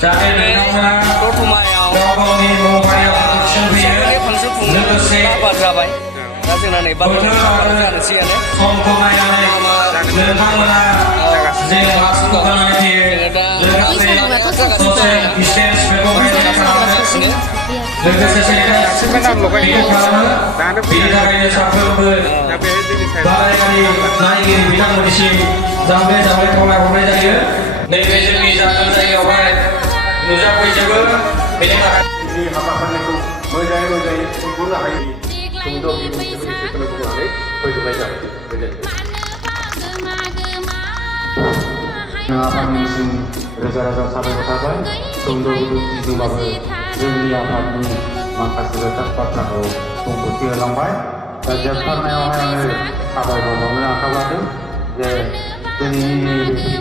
दतमायाव बैसागुनि फांसन खुंनो लाहार जाबाय दा जोंना नै बारलांफा जानोसैयानो लोगोसे बेनि थाखायनो साफ्रोमबो बादायारि नायगिरि बिथांमोननिसिम जाम्बे जाम्बे खावलायहरनाय जायो नैबे जोंनि जागोन जायगायावहाय नुजाफैजोबो बेनि थाखाय हाबाफारिखौ मोजाङै खुंफुंनो हायो सुंद' बिबुंथि फोजोबनाय जाबाय आफादनिसिम रोजा रोजा साबायखर थाबाय सुंद' बिबुंथिजोंबाबो जोंनि आफादनि माखासे खोथा बाथ्राखौ बुंफोरथि होलांबाय दा जोबथारनायावहाय आङो साबायखर बावनो आखायाव लादों जे दिनैनि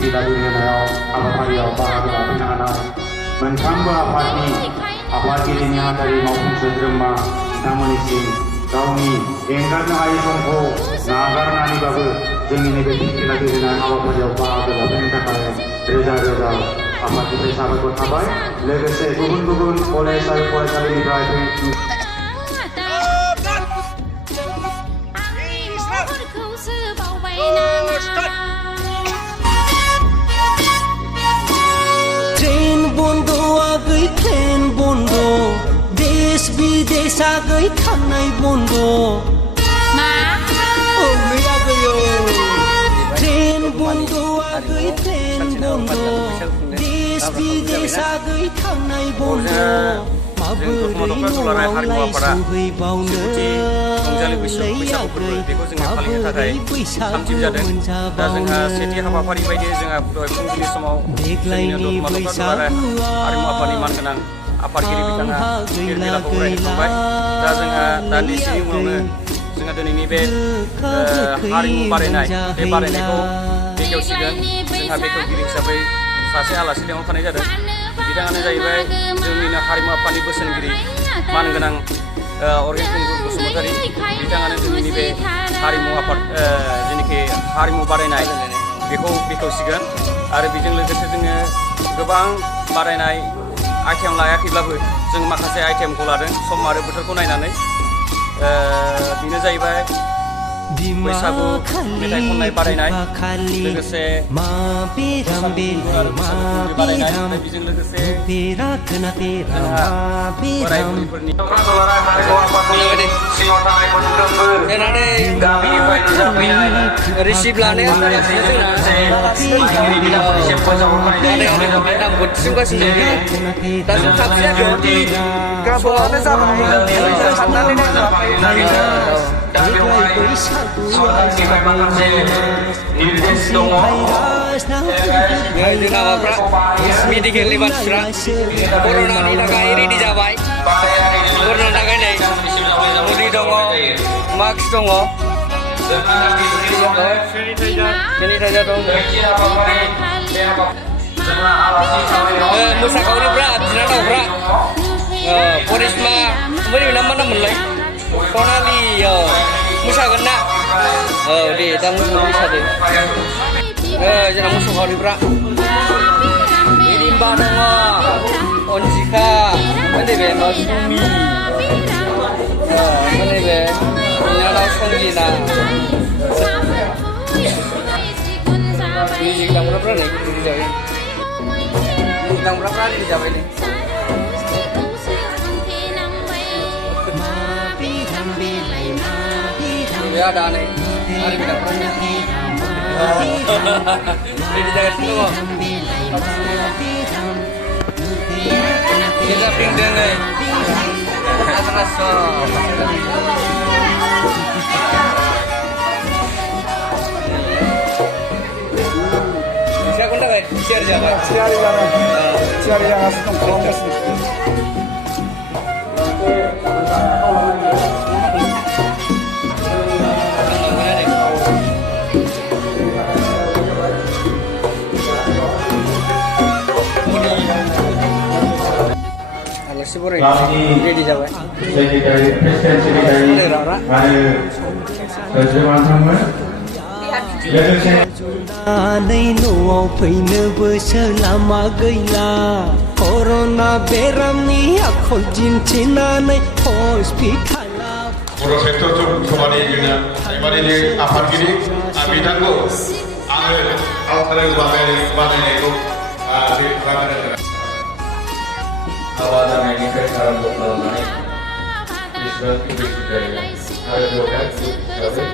बिदाय होनायाव हाबाफारियाव बाहागो लाफैनो हानाय मोनफ्रोमबो आफादनि आफादगिरि नेहाथारि मावफुं सोद्रोमा बिथांमोननिसिम गावनि एंगारनो हायै समखौ नागारनानैबाबो जोंनि नैबे बिदाय होनाय हाबाफारियाव बाहागो लाफैनो थाखाय रोजा रोजा आफादनिफ्राय साबायखर थाबाय लोगोसे गुबुन गुबुन कलेज आरो फरायसालिनिफ्राय ट्रेन बन्द आगै ट्रेन बन्द देश विदेश आगै थांनाय बन्द ट्रेन बन्द आगै ट्रेन बन्द देश विदेश आगै थांनाय बन्द माबोरै न'आवलाय सहैबावनो दा जोंहा सेथि हाबाफारि बायदि जोंहा फुंबिलि समाव देग्लायनि बैसागुआ हारिमु आफादनि मानगोनां आफादगिरि बिथाङा मेलखौ बरायखांबाय दा जोंहा दान्दिसेनि उनावनो जोंहा दिनैनि बे हारिमु बारायनाय बे बारायनायखौ बेखेवसिगोन जोंहा बेखेवगिरि हिसाबै सासे आलासि लेंहरखानाय जादों बिथाङानो जाहैबाय जोंनिनो हारिमु आफादनि बोसोनगिरि मानगोनां अरगेन कुंगुर बसुमतारी बिथाङानो जोंनि बे हारिमु आफाद जेनाखि हारिमु बारायनाय बेखौ बेखेवसिगोन आरो बेजों लोगोसे जोङो गोबां बारायनाय आइटेम लायाखैब्लाबो जों माखासे आइटेमखौ लादों सम आरो बोथोरखौ नायनानै बेनो जाहैबाय बैसागु मेथाइ खननाय बादायनाय लोगोसे बेजों लोगोसे बोराय बुरैफोरनि रिसिभ लानाया थिसनगासिनो दा जों थाबसैयानो समानो जाबाय साननानै सरकारनिफ्राय माखासे निर्देश दङ जोंना माबाफ्रा मेडिकेलनि मानसिफ्रा कर'नानि थाखाय रेडि जाबाय कर'नानि थाखाय नै मुलि दङ मास्क दङ सेनिटाइजार दं मोसाखावरिफ्रा बिनानावफ्रा करिश्मा ओमफ्राय ना मा नाम मोनलाय सनालि मोसागोन ना औ दे दा मोसादो जोंना मोसाखावरिफ्रा हिरिम्बा दङ अन्जिखा नैबे सुमि नैबे बिनानाव संगिना मिउजिक दामग्राफ्रा नै रेडि जाबाय मिउजिक दामग्राफ्रा रेडि जाबाय नै ya ada nih hari kita punya ini jangan semua kita pindah nih atas bisa kontak kan share jangan langsung kelompok ready जाबाय प्रेसिडेन्ट सेक्रेटारि आरो सोद्रोमाफोरमोन जनानै न'आव फैनोबो लामा गैला कर'ना बेरामनि आखल दिन्थिनानै हस्पिटालाव बर' साहित्य सभानि जोंना प्राइमारिनि आफादगिरि बिथांखौ आङो आवथाराय बानायनायखौ खालामनो हाबा जानायनिफ्राय आरम्भ खालामनानै बेसेबां बैसो जायो आरो बेवहाय हिसाबै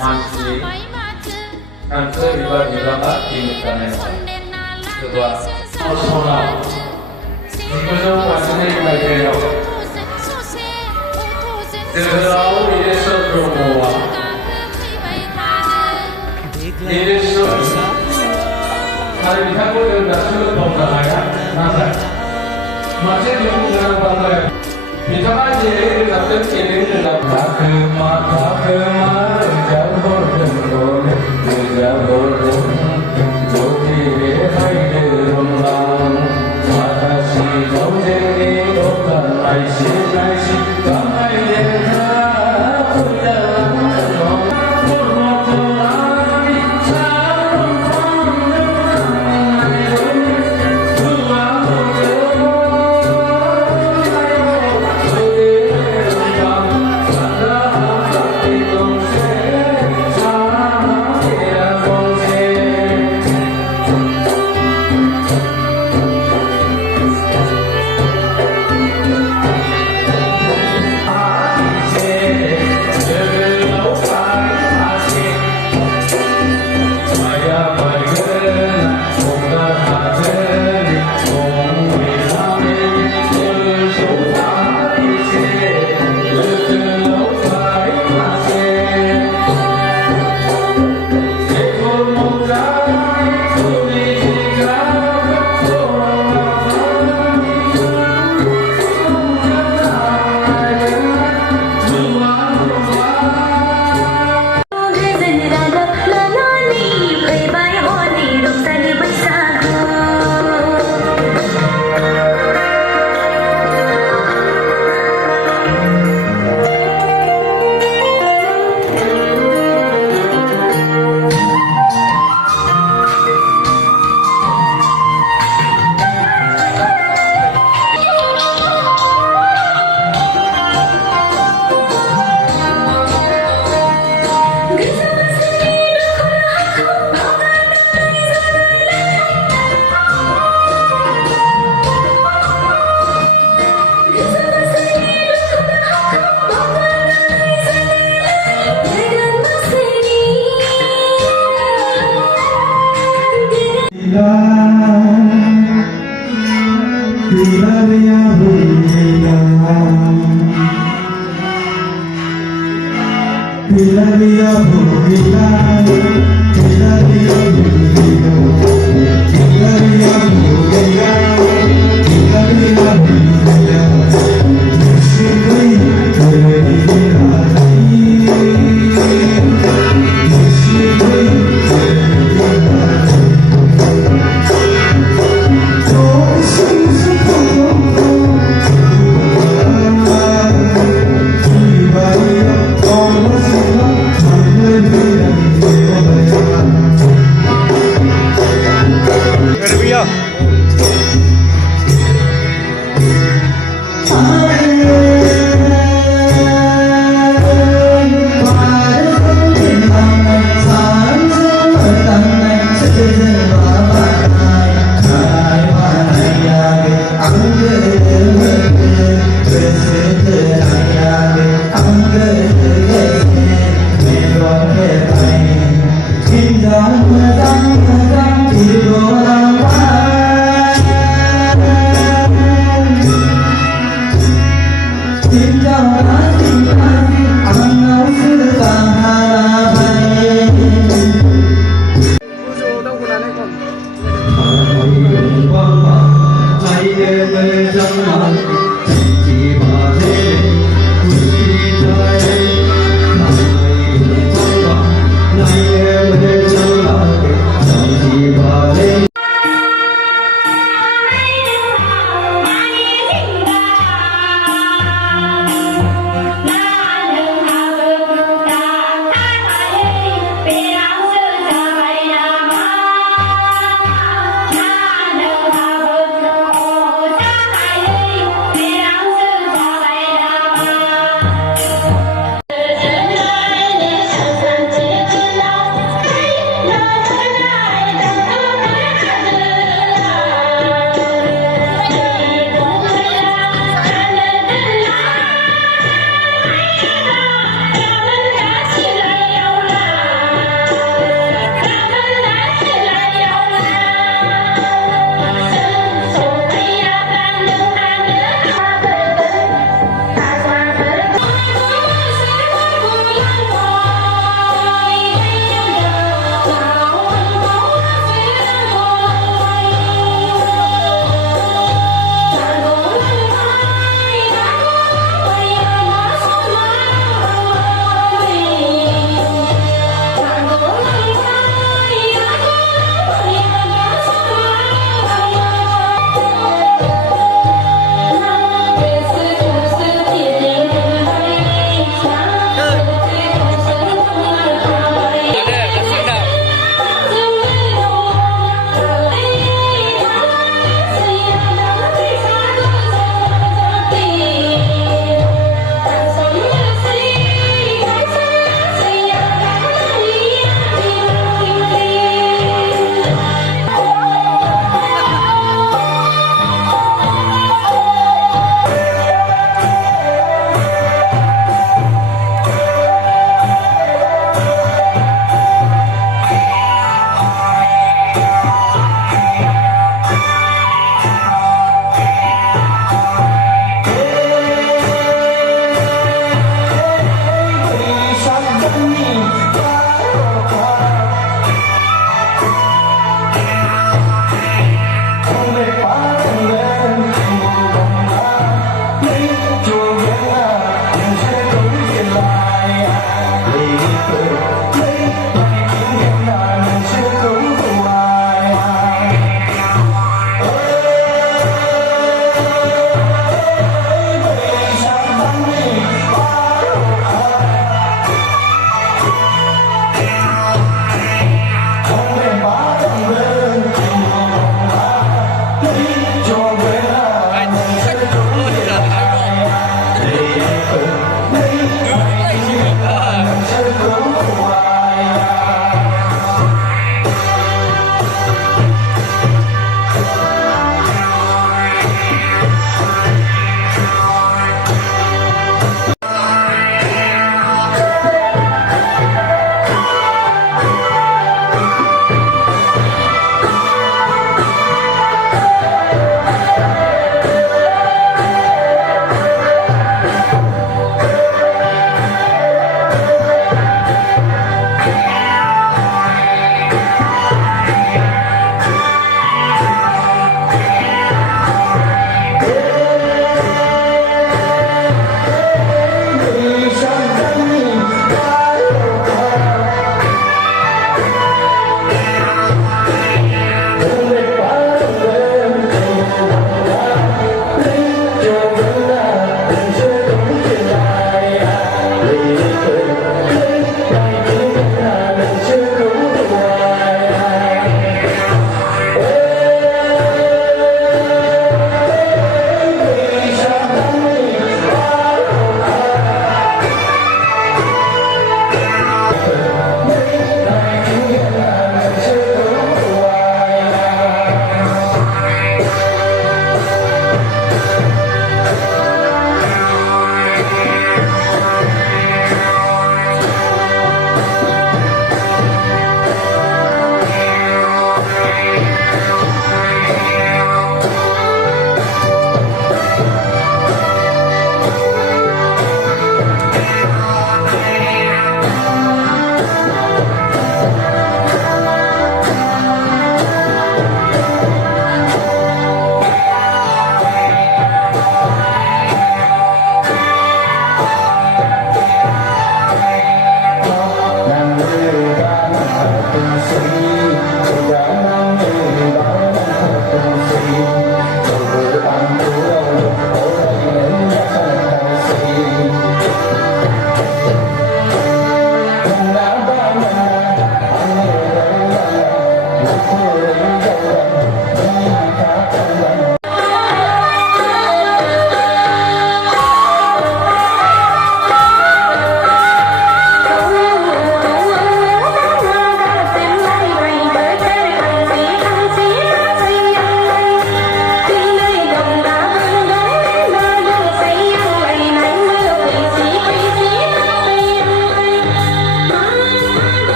मानसि सानखो एबा बिबाङा लिमिट जानाय नङा सोरबा सनाव 1982 मायथाइयाव जोहोलाव नीलेश्वर ब्रह्मआ आरो बिथांखौ जों दासिमबो बावनो हाया नाथाय मोनसे दुखु गोनां बाथ्राया बिथाङा जेरै रोजाबदों एरै रोजाबदों थाखोमा रोजाबहरदों जति रेहाय धोरोमलां माखासे गावजोंनि दखान नायसि गांनाय लेखा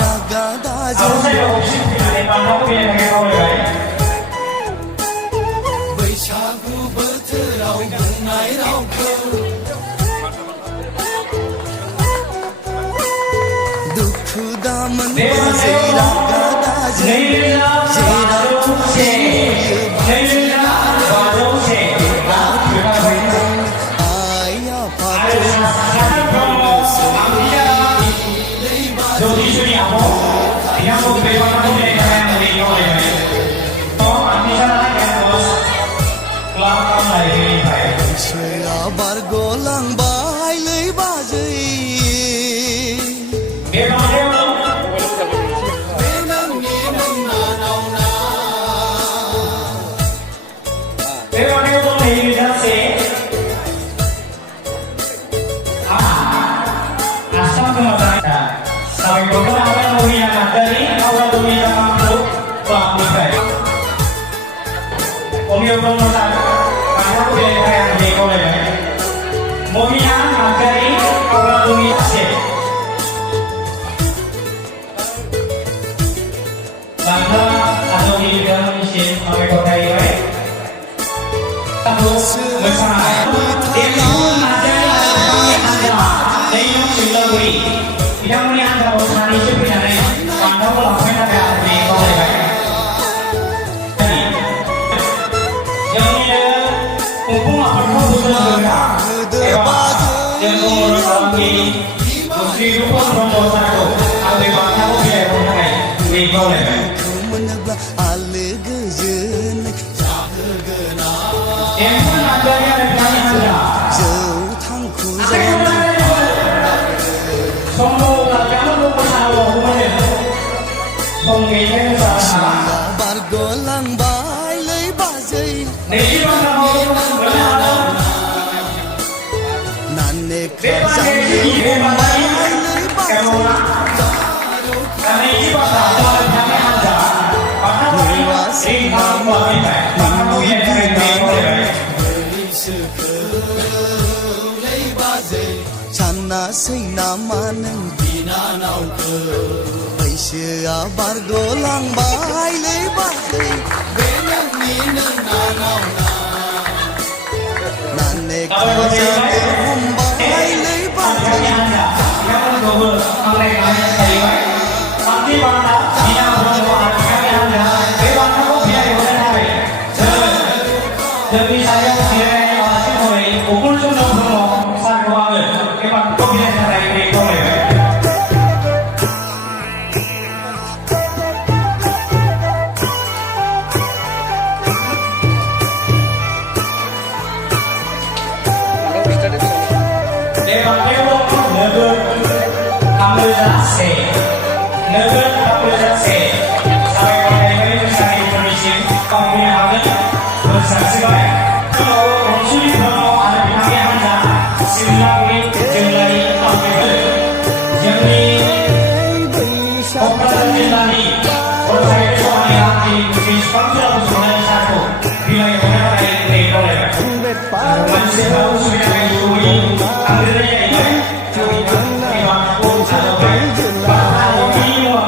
रागा दाजों बैसागु बोथोराव बुंनाय रावखौ दुखु दामोन बाजै रागा दाजों जेरावखि बैसोआ बारग'लांबाय लै बाजै बिथांमोननि हान्जाखौ सानैसो फैनानै बान्थाखौ लांफैनो थाखाय आं बेखौ खावलायबाय जोंनिनो खुंफुं आफादखौ बोसोन होग्रा एबा जोंखौ मदद खालामगिरि मुस्रि रुपन ब्रह्म सारखौ आं बे बान्थाखौ बिलाइहरनो थाखाय बेखौ खावलायबाय मोनोब्ला आलो गोजोनै जाहोगोन देंखो नार्जारि आरो बिथांनि हान्जा जौ थांखु जानाय बारग'लांबाय लै बाजै नाने खाजानो हमबाय लै बाजै नैवा सानासै नामा नों बिनानावखौ बैसोआ बारग'लांबाय लै बाजै बे नोंनिनो नानावना नाने खाजानो हमबाय लै बाजै जोंनि सायाव जिरायनाय आलासि महरै उपुल चन्द्र ब्रह्म सारखौ आङो बे बान्थाखौ बिलाइनो थाखाय बे खावलायबाय बे बान्थायाव नोगोद 3,000 नोगोद 3,000 साबायखर मोसागिरिफोरनिसिम बावहरनो हागोन सानसिबाय अनसुलि ब्रह्म आरो बिथांनि हान्जा सिमलागुरि जोंलारि आफादफोर जोंनि क'क्राझार जिल्लानि बर' साहित्य सभानि आफादगिरि मुस्रि सुफांसुला बसुमतारी सारखौ बिलाइहरनो थाखाय बे खावलायबाय मानसिफ्रा उसुबिदा गैयै थांग्रोनाय जाहैबाय जोंनि बान्थाखौ आजावबाय बान्थानि मुङा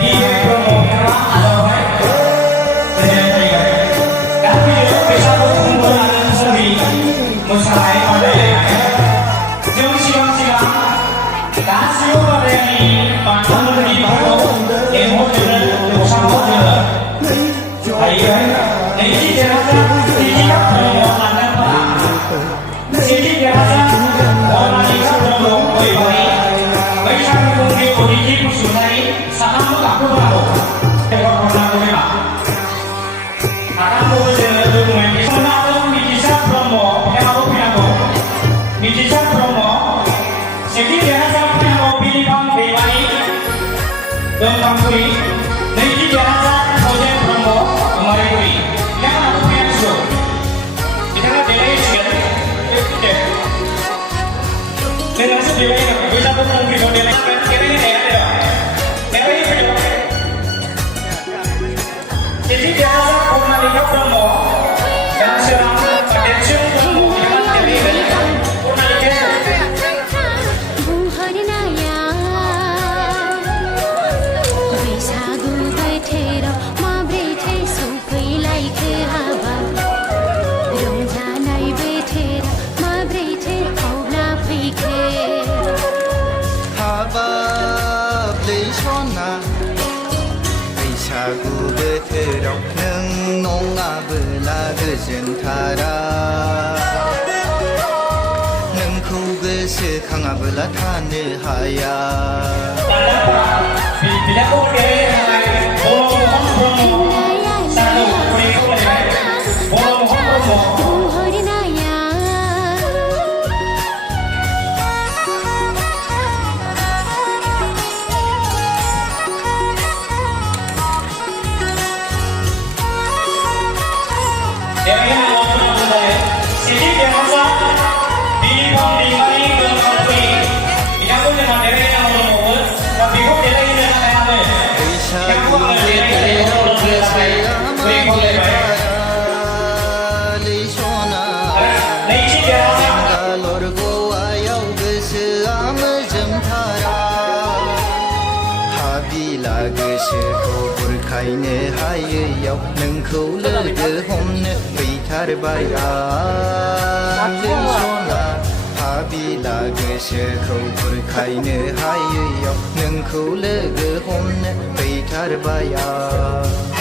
मिलन ब्रह्म मोसानाय बादायलायनाय जों सिगां गासिबो बादायनायनि बान्था मोनगिरिफोरखौ लेंहरजोबनो जौसाङाव जोङो हायो नैथि देरहासार निजिकाप ब्रह्म लांदांफोरा सेथि देरहासार अनामिका ब्रह्म गयबारि बैसागु खुंग्रि अदिति बसुमतारी साथामबो गाखोबोनांगौ हरनांगौ एबा साथामखौबो जोङो डकुमेन्ट मिथिसार ब्रह्म बिथाङाबो फैनांगौ मिथिसार ब्रह्म सेथि देरहासार फैनांगौ बिलिफां दैमारि दोंफांगुरि नैथि देरहासार अजेन ब्रह्म अमारिगुरि बिथांमोनाबो फैनांसिगौ बिथाङा देलायसिगोन नोंहासो देलायनांगौ बैसागु खुंग्रिखौ देलायनो हाया देलायनो फैदों सेथि देरहासार अनामिका ब्रह्म गांसोरां देरसिन ब्रह्म बिथाङा देलायगोन बोथोराव नों नङाबोला गोजोनथारा नोंखौ गोसोखाङाबोला थानो हाया गोसोखौ बुरखायनो हायैयाव नोंखौ लोगो हमनो फैथारबाय आं सना हाबिला गोसोखौ बुरखायनो हायैयाव नोंखौ लोगो हमनो फैथारबाय आं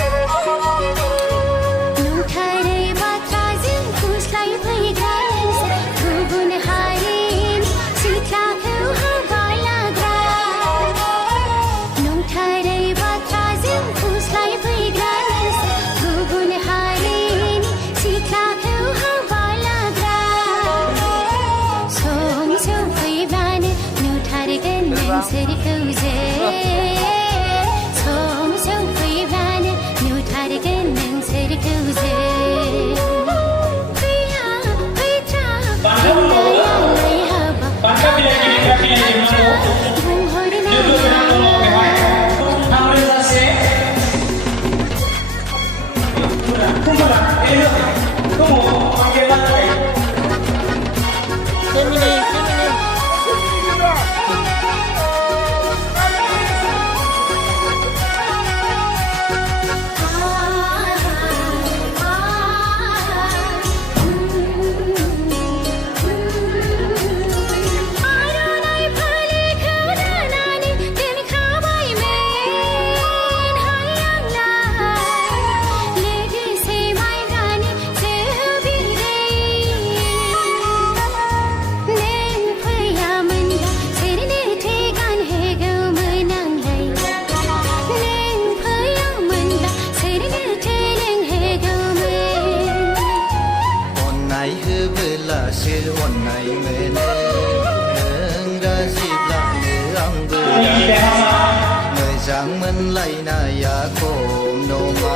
मोजां मोनलायनाया खम नङा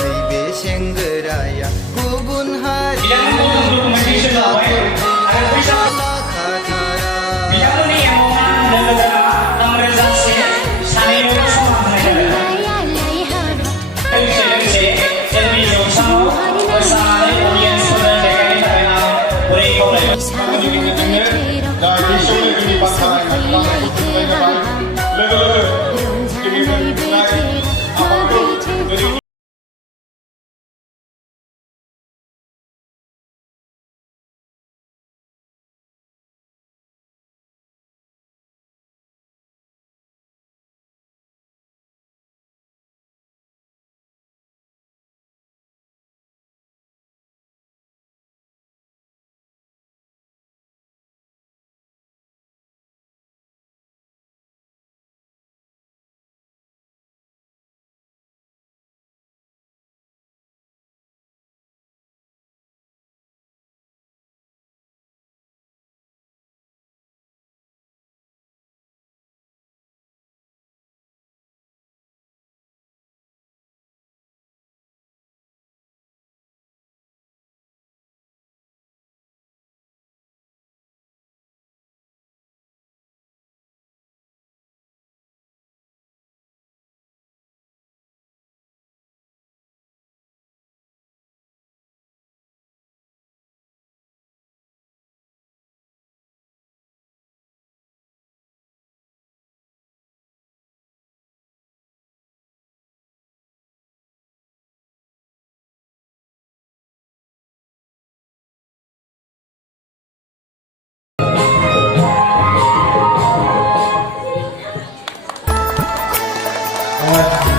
नैबे सेंग्राया गुबुन हारिनि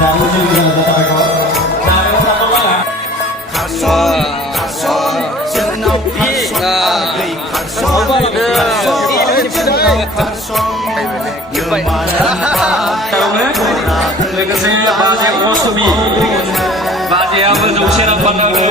Lalu juga kita लोगोसे बाजे असमि बाजेयाबो 100 रां बान्नांगौ।